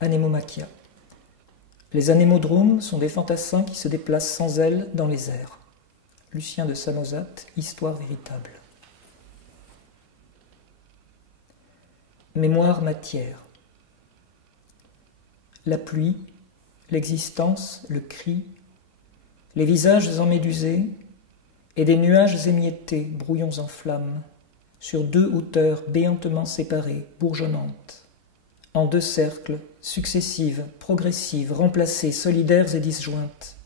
Anémomachia. Les anémodromes sont des fantassins qui se déplacent sans ailes dans les airs. Lucien de Samosate, Histoire véritable. Mémoire matière. La pluie, l'existence, le cri, les visages emmédusés et des nuages émiettés, brouillons en flammes, sur deux hauteurs béantement séparées, bourgeonnantes, en deux cercles, successives, progressives, remplacées, solidaires et disjointes,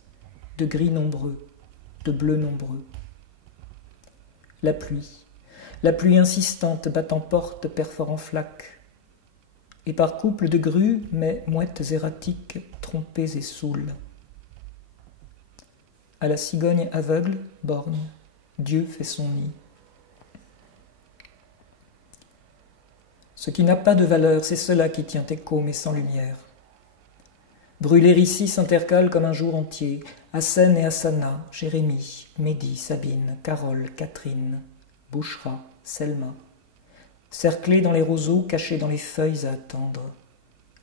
de gris nombreux, de bleus nombreux. La pluie insistante battant porte, perforant flaques, et par couple de grues, mais mouettes erratiques, trompées et saoules. À la cigogne aveugle, borgne, Dieu fait son nid. Ce qui n'a pas de valeur, c'est cela qui tient écho, mais sans lumière. Brûler ici s'intercale comme un jour entier, Hassen et Hassana, Jérémie, Mehdi, Sabine, Carole, Catherine, Bouchra, Selma, cerclés dans les roseaux, cachés dans les feuilles à attendre.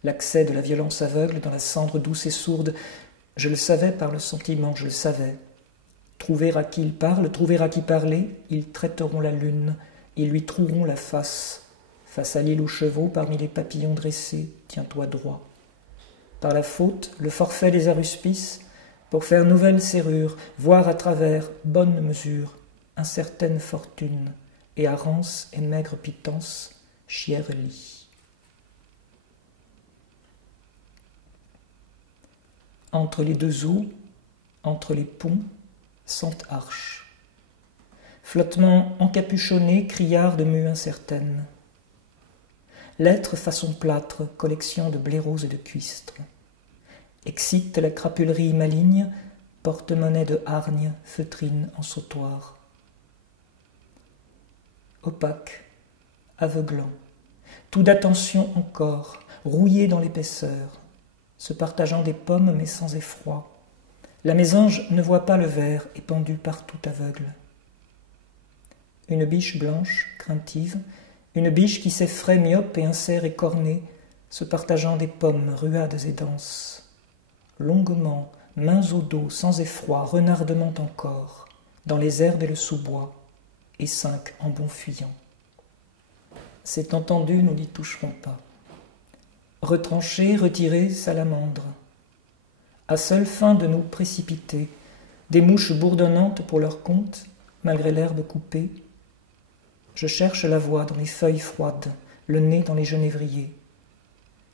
L'accès de la violence aveugle dans la cendre douce et sourde, je le savais par le sentiment, je le savais. Trouver à qui ils parlent, trouver à qui parler, ils traiteront la lune, ils lui troueront la face. Face à l'île aux chevaux, parmi les papillons dressés, tiens-toi droit. Par la faute, le forfait des aruspices, pour faire nouvelle serrure, voir à travers, bonne mesure, incertaine fortune, et à rance et maigre pitance, chière lit. Entre les deux eaux, entre les ponts, cent arches. Flottement encapuchonné, criard de mue incertaine. L'être façon plâtre, collection de blaireaux et de cuistres. Excite la crapulerie maligne, porte-monnaie de hargne, feutrine en sautoir. Opaque, aveuglant, tout d'attention encore, rouillé dans l'épaisseur, se partageant des pommes mais sans effroi. La mésange ne voit pas le ver, épandu partout aveugle. Une biche blanche, craintive, une biche qui s'effraie myope et insère et cornée, se partageant des pommes ruades et denses. Longuement, mains au dos, sans effroi, renardement encore, dans les herbes et le sous-bois, et 5 en bon fuyant. C'est entendu, nous n'y toucherons pas. Retranchés, retirés, salamandres. À seule fin de nous précipiter, des mouches bourdonnantes pour leur compte, malgré l'herbe coupée. Je cherche la voix dans les feuilles froides, le nez dans les genévriers.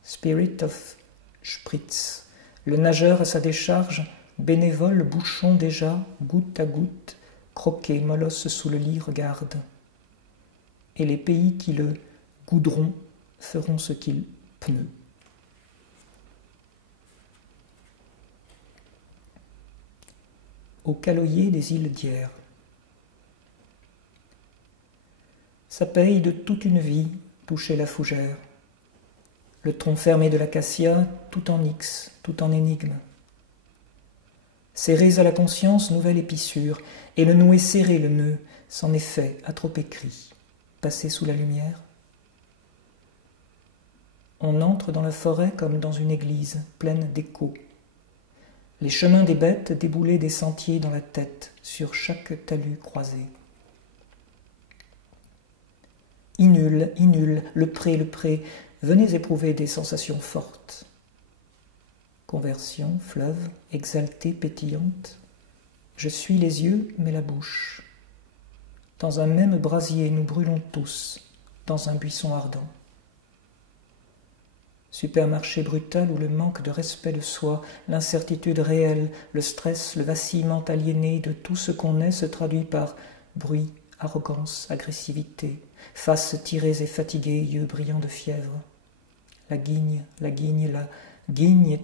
Spirit of Spritz, le nageur à sa décharge, bénévole bouchon déjà, goutte à goutte, croqué, molosse sous le lit, regarde. Et les pays qui le goudront feront ce qu'il pneut. Au caloyer des îles d'hier. Ça paye de toute une vie, toucher la fougère. Le tronc fermé de l'acacia, tout en X, tout en énigme. Serrés à la conscience, nouvelle épissure, et le noué serré le nœud, s'en est fait, à trop écrit, passé sous la lumière. On entre dans la forêt comme dans une église, pleine d'échos. Les chemins des bêtes déboulés des sentiers dans la tête, sur chaque talus croisé. Inul, le pré, venez éprouver des sensations fortes. Conversion, fleuve, exaltée, pétillante. Je suis les yeux, mais la bouche. Dans un même brasier, nous brûlons tous, dans un buisson ardent. Supermarché brutal où le manque de respect de soi, l'incertitude réelle, le stress, le vacillement aliéné de tout ce qu'on est se traduit par bruit, arrogance, agressivité, faces tirées et fatiguées, yeux brillants de fièvre. La guigne,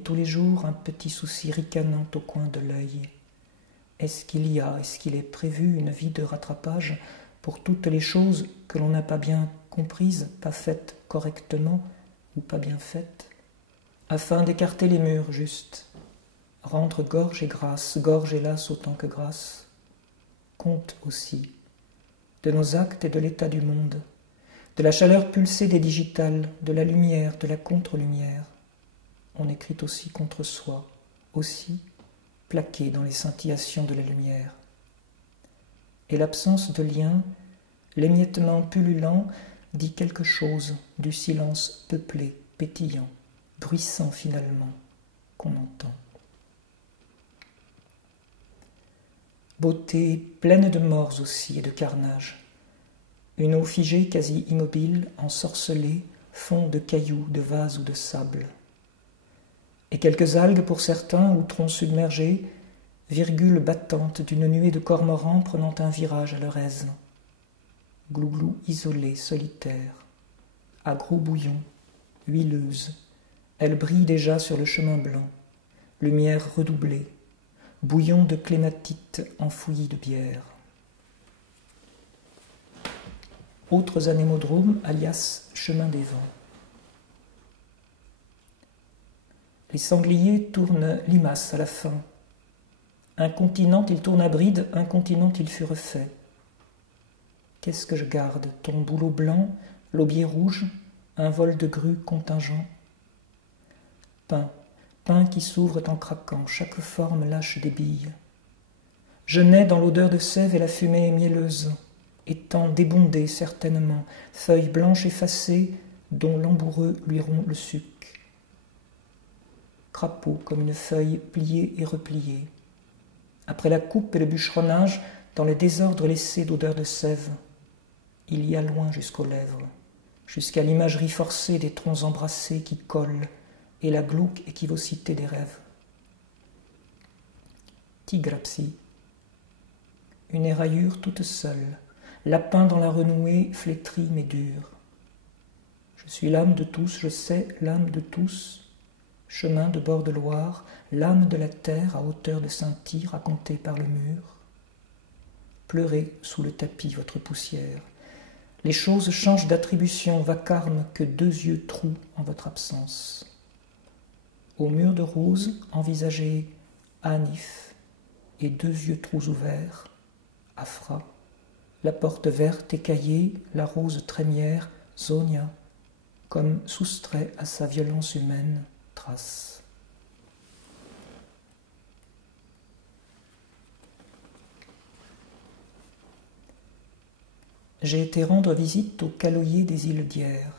tous les jours un petit souci ricanant au coin de l'œil. Est-ce qu'il est prévu une vie de rattrapage pour toutes les choses que l'on n'a pas bien comprises, pas faites correctement ou pas bien faites, afin d'écarter les murs justes, rendre gorge et grâce, gorge hélas autant que grâce, compte aussi de nos actes et de l'état du monde, de la chaleur pulsée des digitales, de la lumière, de la contre-lumière. on écrit aussi contre soi, aussi plaqué dans les scintillations de la lumière. Et l'absence de lien, l'émiettement pullulant, dit quelque chose du silence peuplé, pétillant, bruissant finalement, qu'on entend. Beauté pleine de morts aussi et de carnage. Une eau figée, quasi immobile, ensorcelée, fond de cailloux, de vases ou de sable. Et quelques algues pour certains, ou troncs submergés, virgule battante d'une nuée de cormorans prenant un virage à leur aise. Glouglou isolée, solitaire, à gros bouillon, huileuse, elle brille déjà sur le chemin blanc, lumière redoublée, bouillon de clématite enfouilli de bière. Autres anémodromes, alias chemin des vents. Les sangliers tournent limaces à la fin. Incontinent, il tourne à bride, incontinent, il fut refait. Qu'est-ce que je garde? Ton bouleau blanc, l'aubier rouge, un vol de grue contingent. Pain qui s'ouvre en craquant, chaque forme lâche des billes. Je nais dans l'odeur de sève et la fumée mielleuse, étant débondé certainement, feuilles blanches effacées dont l'embourreux lui rompt le suc. Crapaud comme une feuille pliée et repliée. Après la coupe et le bûcheronnage, dans le désordre laissé d'odeur de sève, il y a loin jusqu'aux lèvres, jusqu'à l'imagerie forcée des troncs embrassés qui collent et la glauque équivocité des rêves. Tigrapsie, une éraillure toute seule, lapin dans la renouée, flétrie mais dure. Je suis l'âme de tous, je sais, l'âme de tous, chemin de bord de Loire, l'âme de la terre à hauteur de Saint-Ty racontée par le mur. Pleurez sous le tapis votre poussière. Les choses changent d'attribution, vacarme que deux yeux trous en votre absence. Au mur de rose, envisagez Anif et deux yeux trous ouverts, Afra, la porte verte écaillée, la rose trémière, Zonia, comme soustrait à sa violence humaine, trace. J'ai été rendre visite au caloyer des îles d'Hyères.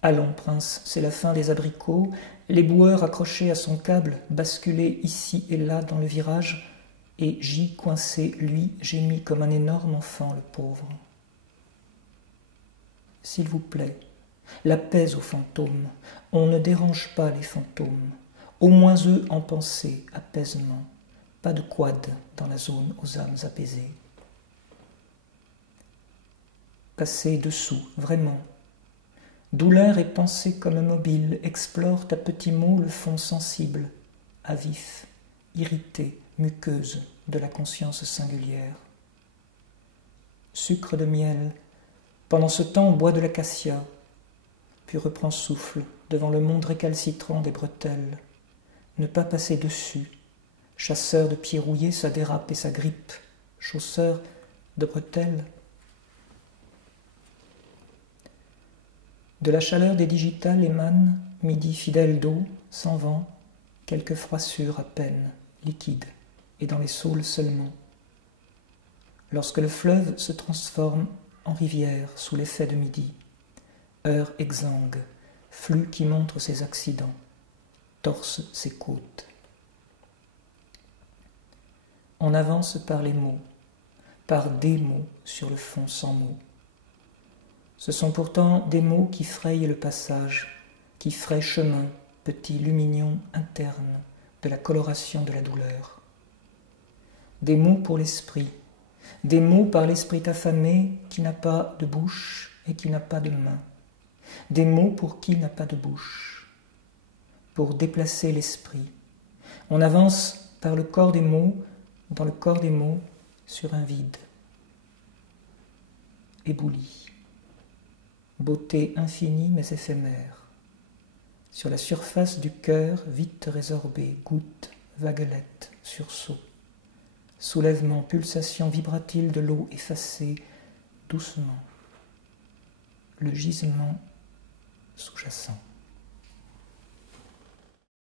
Allons, prince, c'est la fin des abricots, l'éboueur accroché à son câble, basculé ici et là dans le virage, et J coincé, lui, gémit comme un énorme enfant, le pauvre. S'il vous plaît, la paix aux fantômes, on ne dérange pas les fantômes, au moins eux en pensée, apaisement, pas de quad dans la zone aux âmes apaisées. Passer dessous, vraiment. Douleur et pensée comme mobile explorent à petits mots le fond sensible, à vif, irrité, muqueuse de la conscience singulière. Sucre de miel, pendant ce temps on boit de l'acacia, puis reprend souffle devant le monde récalcitrant des bretelles. Ne pas passer dessus, chasseur de pieds rouillés, ça dérape et ça grippe, chausseur de bretelles. De la chaleur des digitales émane, midi fidèle d'eau, sans vent, quelques froissures à peine, liquides, et dans les saules seulement. Lorsque le fleuve se transforme en rivière sous l'effet de midi, heure exsangue, flux qui montre ses accidents, torse ses côtes. On avance par les mots, par des mots sur le fond sans mots. Ce sont pourtant des mots qui frayent le passage, qui frayent chemin, petit lumignon interne de la coloration de la douleur. Des mots pour l'esprit, des mots par l'esprit affamé qui n'a pas de bouche et qui n'a pas de main. Des mots pour qui n'a pas de bouche, pour déplacer l'esprit. On avance par le corps des mots, dans le corps des mots, sur un vide. Ébouli. Beauté infinie mais éphémère. Sur la surface du cœur, vite résorbée, goutte, vaguelette, sursaut. Soulèvement, pulsation vibratile de l'eau effacée, doucement. Le gisement sous-jacent.